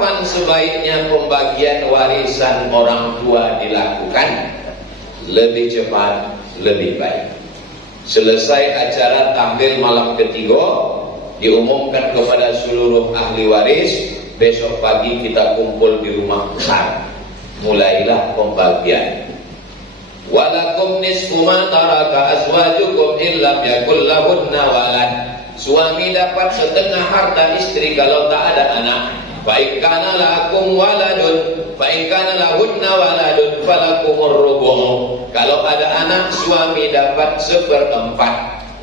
kapan sebaiknya pembagian warisan orang tua dilakukan? Lebih cepat, lebih baik. Selesai acara tahlil malam ketiga, diumumkan kepada seluruh ahli waris, besok pagi kita kumpul di rumah besar. Mulailah pembagian. Walakum nisfu ma taraka azwajukum illam yakul lahunna walad. Suami dapat setengah harta istri kalau tak ada anak. Fa in kana lakum waladun, fa in kana lahunna waladun falakumur rubu'. Kalau ada anak, suami dapat 1/4.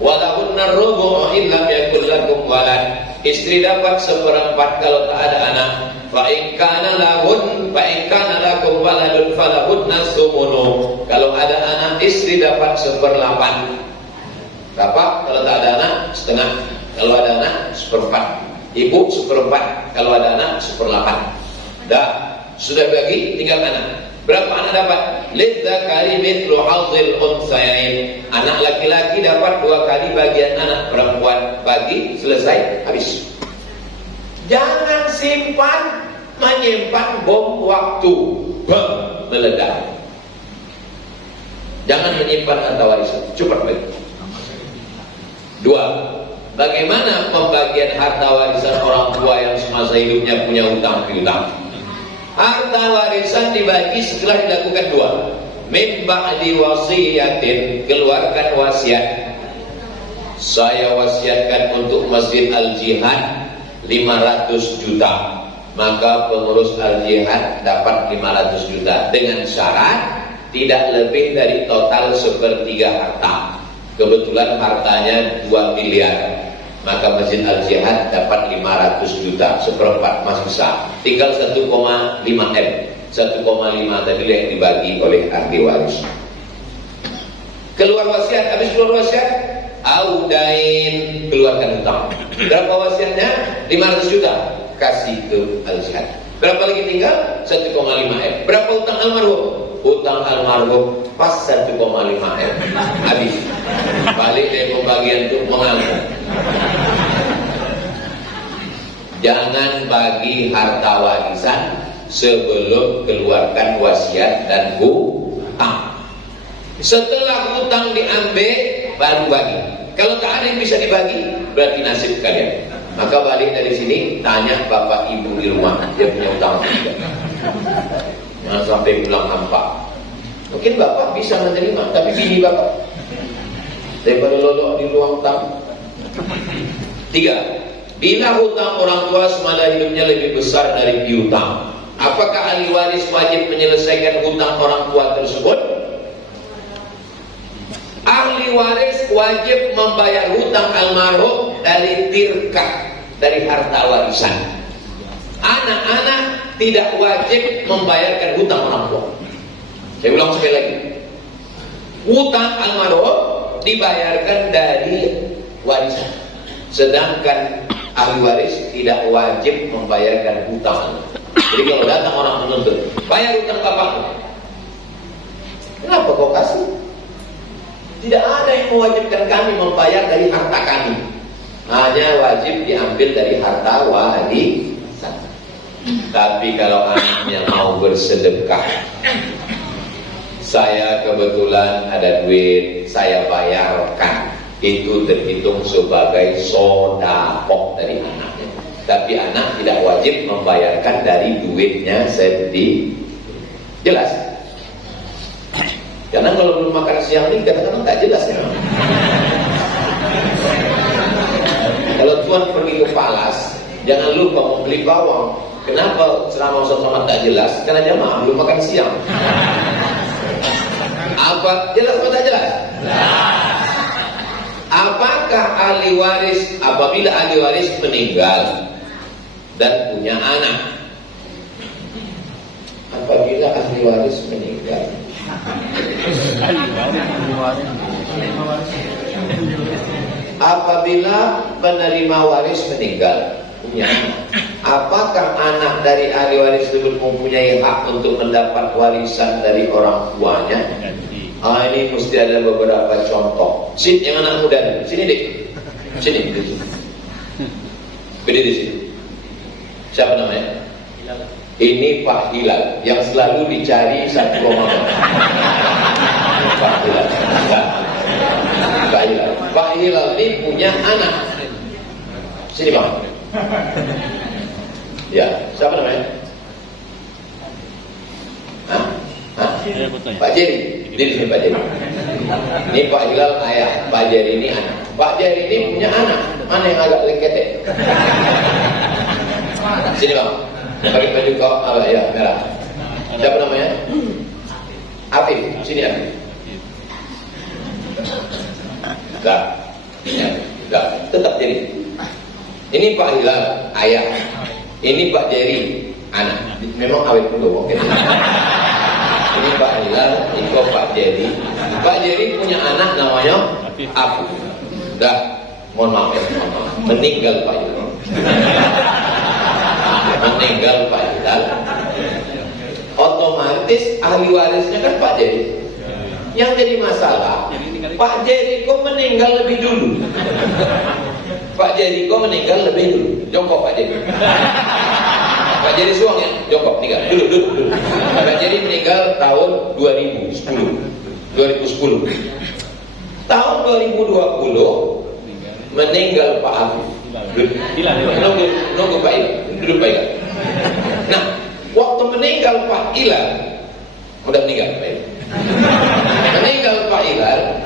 Walahunna rubu' illam yakul lakum walad. Istri dapat 1/4 kalau tak ada anak. Fa in kana lakum waladun falahunna sumunu. Kalau ada anak, istri dapat 1/8. Berapa? Kalau tak ada anak, setengah. Kalau ada anak, 1/4. Ibu 1/4. Kalau ada anak, 1/8. Dah, sudah bagi, tinggal anak. Berapa anak dapat? Lidzakari mithlu hadzil unthayain. Anak laki-laki dapat 2 kali bagian anak perempuan. Bagi, selesai, habis. Jangan simpan, menyimpan bom waktu. Meledak. Jangan menyimpan harta warisan. Cepat bagi. 2. Bagaimana pembagian harta warisan orang tua yang semasa hidupnya punya hutang piutang? Harta warisan dibagi setelah dilakukan 2. Min ba'di wasiyatin, keluarkan wasiat. Saya wasiatkan untuk Masjid Al-Jihad 500 juta. Maka pengurus Al-Jihad dapat 500 juta dengan syarat tidak lebih dari total 1/3 harta. Kebetulan hartanya 2 miliar. Maka Masjid Al-Jihad dapat 500 juta, 1/4 masih besar. Tinggal 1,5 M. 1,5 tadi yang dibagi oleh ahli waris. Keluar wasiat, habis keluar wasiat, audain, keluarkan hutang. Berapa wasiatnya? 500 juta. Kasih ke Al-Jihad. Berapa lagi tinggal? 1,5 M. Berapa hutang almarhum? Hutang almarhum pas 1,5 M. Habis. Balik dari pembagian itu mengalir. Jangan bagi harta warisan sebelum keluarkan wasiat dan hutang. Setelah hutang diambil baru bagi. Kalau tak ada yang bisa dibagi, berarti nasib kalian. Maka balik dari sini, tanya bapak ibu di rumah, dia punya hutang tidak. Jangan sampai pulang hampa. Mungkin bapak bisa menerima, tapi bini bapak daripada lolok di ruang hutang. 3. Bila hutang orang tua semasa hidupnya lebih besar dari piutang, apakah ahli waris wajib menyelesaikan hutang orang tua tersebut? Ahli waris wajib membayar hutang almarhum dari tirkah, dari harta warisan. Anak-anak tidak wajib membayarkan hutang orang tua. Saya ulang sekali lagi. Hutang almarhum dibayarkan dari warisan. Sedangkan ahli waris tidak wajib membayarkan hutang. Jadi kalau datang orang menuntut, bayar hutang bapakmu. Kenapa kau kasih? Tidak ada yang mewajibkan kami membayar dari harta kami. Hanya wajib diambil dari harta warisan. Tapi kalau anaknya mau bersedekah, saya kebetulan ada duit, saya bayarkan, itu terhitung sebagai sedekah dari anaknya. Tapi anak tidak wajib membayarkan dari duitnya sendiri. Jelas? Karena kalau belum makan siang ini kadang-kadang tak jelas ya. Kalau tuan pergi ke Palas, jangan lupa membeli bawang. Kenapa ceramah Ustaz Somad tak jelas? Karena jamaah belum makan siang. Apa jelas atau tak jelas? Apakah ahli waris apabila ahli waris meninggal dan punya anak? Apabila ahli waris meninggal, apabila penerima waris meninggal punya anak, apakah anak dari ahli waris itu mempunyai hak untuk mendapat warisan dari orang tuanya? Ini mesti ada beberapa contoh. Sini yang anak muda nih, sini deh, sini, berdiri di sini. Siapa namanya? Ini Pak Hilal yang selalu dicari satu rombongan. Pak Hilal. Pak Hilal. Pak Hilal ini punya anak. Sini Bang. Ya, siapa namanya? Hah? Pak Jerry. Di sini Pak Jerry. Ini Pak Hilal ayah, Pak Jerry ini anak. Pak Jerry ini punya anak. Mana yang agak lengketek? Sini Bang. Pakai baju kau ya merah. Siapa namanya? Afif. Sini Afif. Enggak. Enggak. Tetap jadi. Ini Pak Hilal ayah. Ini Pak Jerry anak. Memang awet dulu oke. Ini Pak Hilal, ini Pak Jerry. Pak Jerry punya anak namanya Afif. Enggak. Mohon maaf ya. Meninggal Pak Hilal. Meninggal Pak Hilal, otomatis ahli warisnya kan Pak Jerry. Yang jadi masalah, Pak Jerry kok meninggal lebih dulu. Pak Jerry kok meninggal lebih dulu. Jongkok Pak Jerry. Pak Jerry suang ya, jongkok tinggal. Duduk. Pak Jerry meninggal tahun 2010. Tahun 2020 meninggal Pak Afif. Nunggu Pak Ilal. Duduk Pak Ilal. Nah, waktu meninggal Pak Ilal, udah meninggal Pak Ilal. Meninggal Pak Ilal,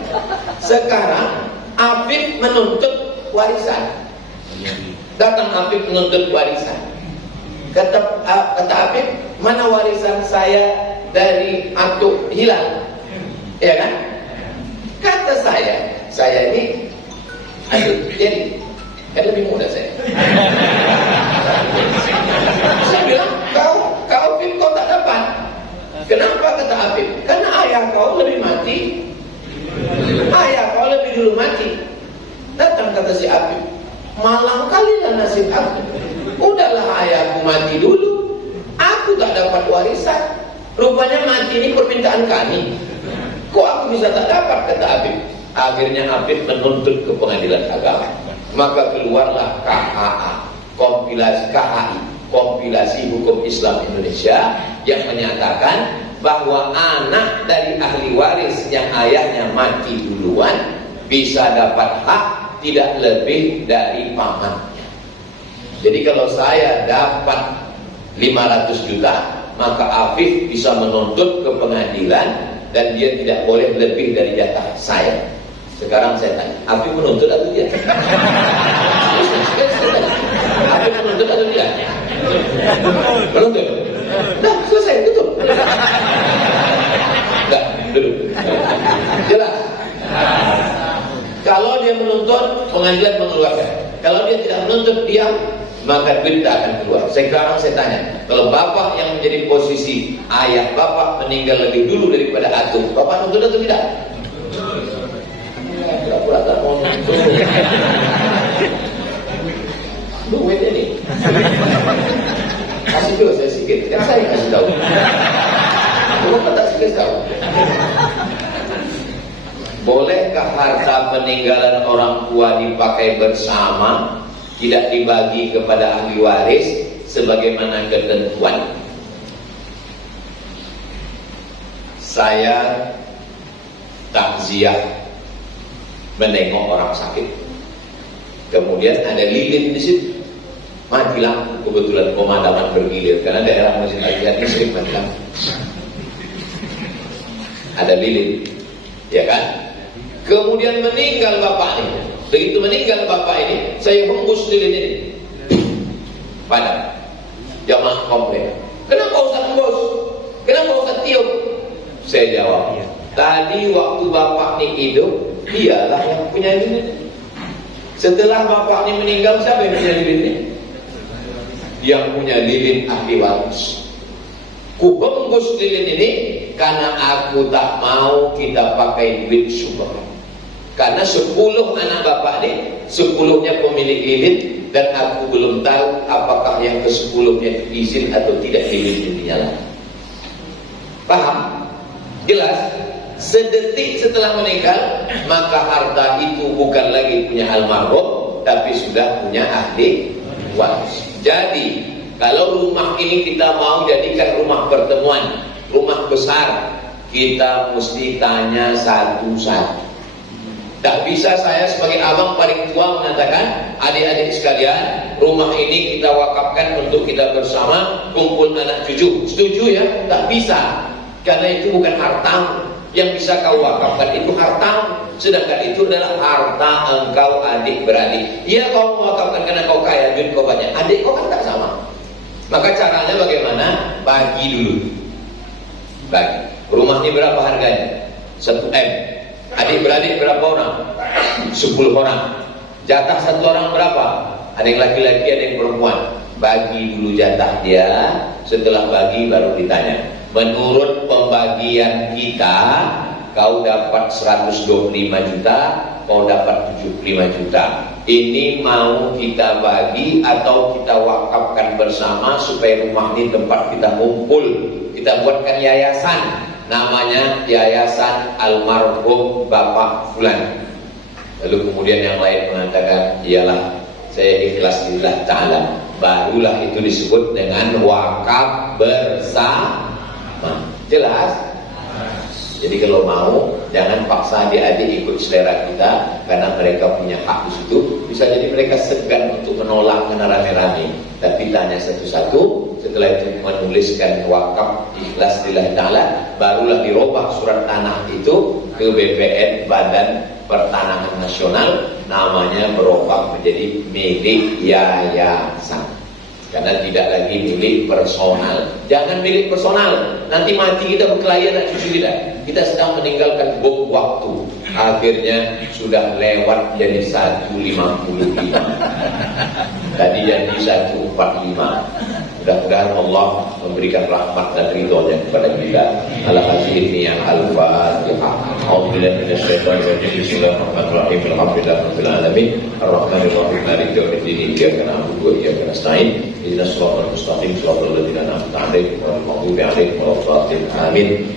sekarang Afif menuntut warisan. Datang Afif menuntut warisan. Kata Afif, mana warisan saya dari Atuk Hilal? Ya kan? Kata saya ini aduh, jadi kan lebih muda saya. Saya bilang, kau Afif kau tak dapat. Kenapa kata Afif? Karena ayah kau lebih mati. Ayah kau lebih dulu mati. Datang kata si Afif, malang kali lah nasib aku. Udahlah ayahku mati dulu, aku tak dapat warisan. Rupanya mati ini permintaan kami. Kok aku bisa tak dapat kata Afif? Akhirnya Afif menuntut ke pengadilan agama. Maka keluarlah KHA, kompilasi hukum Islam Indonesia, yang menyatakan bahwa anak dari ahli waris yang ayahnya mati duluan bisa dapat hak tidak lebih dari pamannya. Jadi kalau saya dapat 500 juta, maka Afif bisa menuntut ke pengadilan dan dia tidak boleh lebih dari jatah saya. Sekarang saya tanya, Afif menuntut atau tidak? Afif menuntut atau tidak? Menuntut. Dah, selesai, tutup. Dah, duduk. Jelas. Kalau dia menuntut, pengadilan mengeluarkan. Kalau dia tidak menuntut, diam, maka duit tak akan keluar. Sekarang saya tanya, kalau bapak yang menjadi posisi ayah bapak meninggal lebih dulu daripada Atuk, bapak nuntut atau tidak? Pura-pura tak mau nuntut. Duit ini. Kasih dulu saya sikit, kan saya kasih tahu. Bapak tak sikit tahu. Bolehkah harta peninggalan orang tua dipakai bersama, tidak dibagi kepada ahli waris sebagaimana ketentuan? Saya takziah menengok orang sakit, kemudian ada lilin di situ, mati lampu. Kebetulan pemadaman bergilir karena daerah Masjid Al-Jihad ini sering mati lampu. Ada lilin, ya kan? Kemudian meninggal bapak ini. Begitu meninggal bapak ini, saya hembus lilin ini, padam. Jamaah komplain, kenapa Ustaz hembus? Kenapa Ustaz tiup? Saya jawab, tadi waktu bapak ini hidup, dialah yang punya lilin. Setelah bapak ini meninggal, siapa yang punya lilin ini? Yang punya lilin ahli waris. Ku hembus lilin ini karena aku tak mau kita pakai duit syukur. Karena 10 anak bapak ini, 10-nya pemilik lilin, dan aku belum tahu apakah yang ke-10-nya izin atau tidak lilin dinyalakan. Paham? Jelas? Sedetik setelah meninggal, maka harta itu bukan lagi punya almarhum, tapi sudah punya ahli waris. Jadi Kalau rumah ini kita mau jadikan rumah pertemuan, rumah besar, kita mesti tanya satu-satu. Tak bisa saya sebagai abang paling tua mengatakan, adik-adik sekalian, rumah ini kita wakafkan untuk kita bersama, kumpul anak cucu. Setuju ya? Tak bisa. Karena itu bukan harta. Yang bisa kau wakafkan itu harta. Sedangkan itu adalah harta engkau adik-beradik. Ya, kau mewakafkan karena kau kaya, duit kau banyak. Adik kau kan tak sama. Maka caranya bagaimana? Bagi dulu. Bagi. Rumah ini berapa harganya? 1M. Adik-beradik berapa orang? 10 orang. Jatah satu orang berapa? Ada yang laki-laki, ada yang perempuan. Bagi dulu jatah dia. Setelah bagi baru ditanya. Menurut pembagian kita, kau dapat 125 juta, kau dapat 75 juta. Ini mau kita bagi atau kita wakafkan bersama supaya rumah ini tempat kita ngumpul. Kita buatkan yayasan. Namanya Yayasan Almarhum Bapak Fulan. Lalu kemudian yang lain mengatakan, iyalah saya ikhlas lillah ta'ala. Barulah itu disebut dengan wakaf bersama. Jelas? Jadi kalau mau, jangan paksa adik-adik ikut selera kita, karena mereka punya hak di situ. Bisa jadi mereka segan untuk menolak karena rame-rame. Tapi tanya satu-satu. Setelah itu menuliskan wakaf ikhlas lillah ta'ala, barulah dirubah surat tanah itu ke BPN, Badan Pertanahan Nasional. Namanya berubah menjadi milik yayasan. Karena tidak lagi milik personal. Jangan milik personal. Nanti mati kita berkelahi anak cucu kita. Kita sedang meninggalkan bom waktu. Akhirnya sudah lewat jadi 1.55. Tadi jadi 1.45. Mudah-mudahan Allah memberikan rahmat dan ridhonya kepada kita. Ala hadhihi yang al-Fatihah. A'udzubillahi minasyaitonir rajim. Bismillahirrahmanirrahim. Alhamdulillahirabbil alamin. Arrahmanir rahim. Maliki yaumiddin. Iyyaka na'budu wa iyyaka nasta'in. Ihdinas siratal mustaqim. Shiratal ladzina an'amta 'alaihim ghairil maghdubi 'alaihim waladdallin. Amin.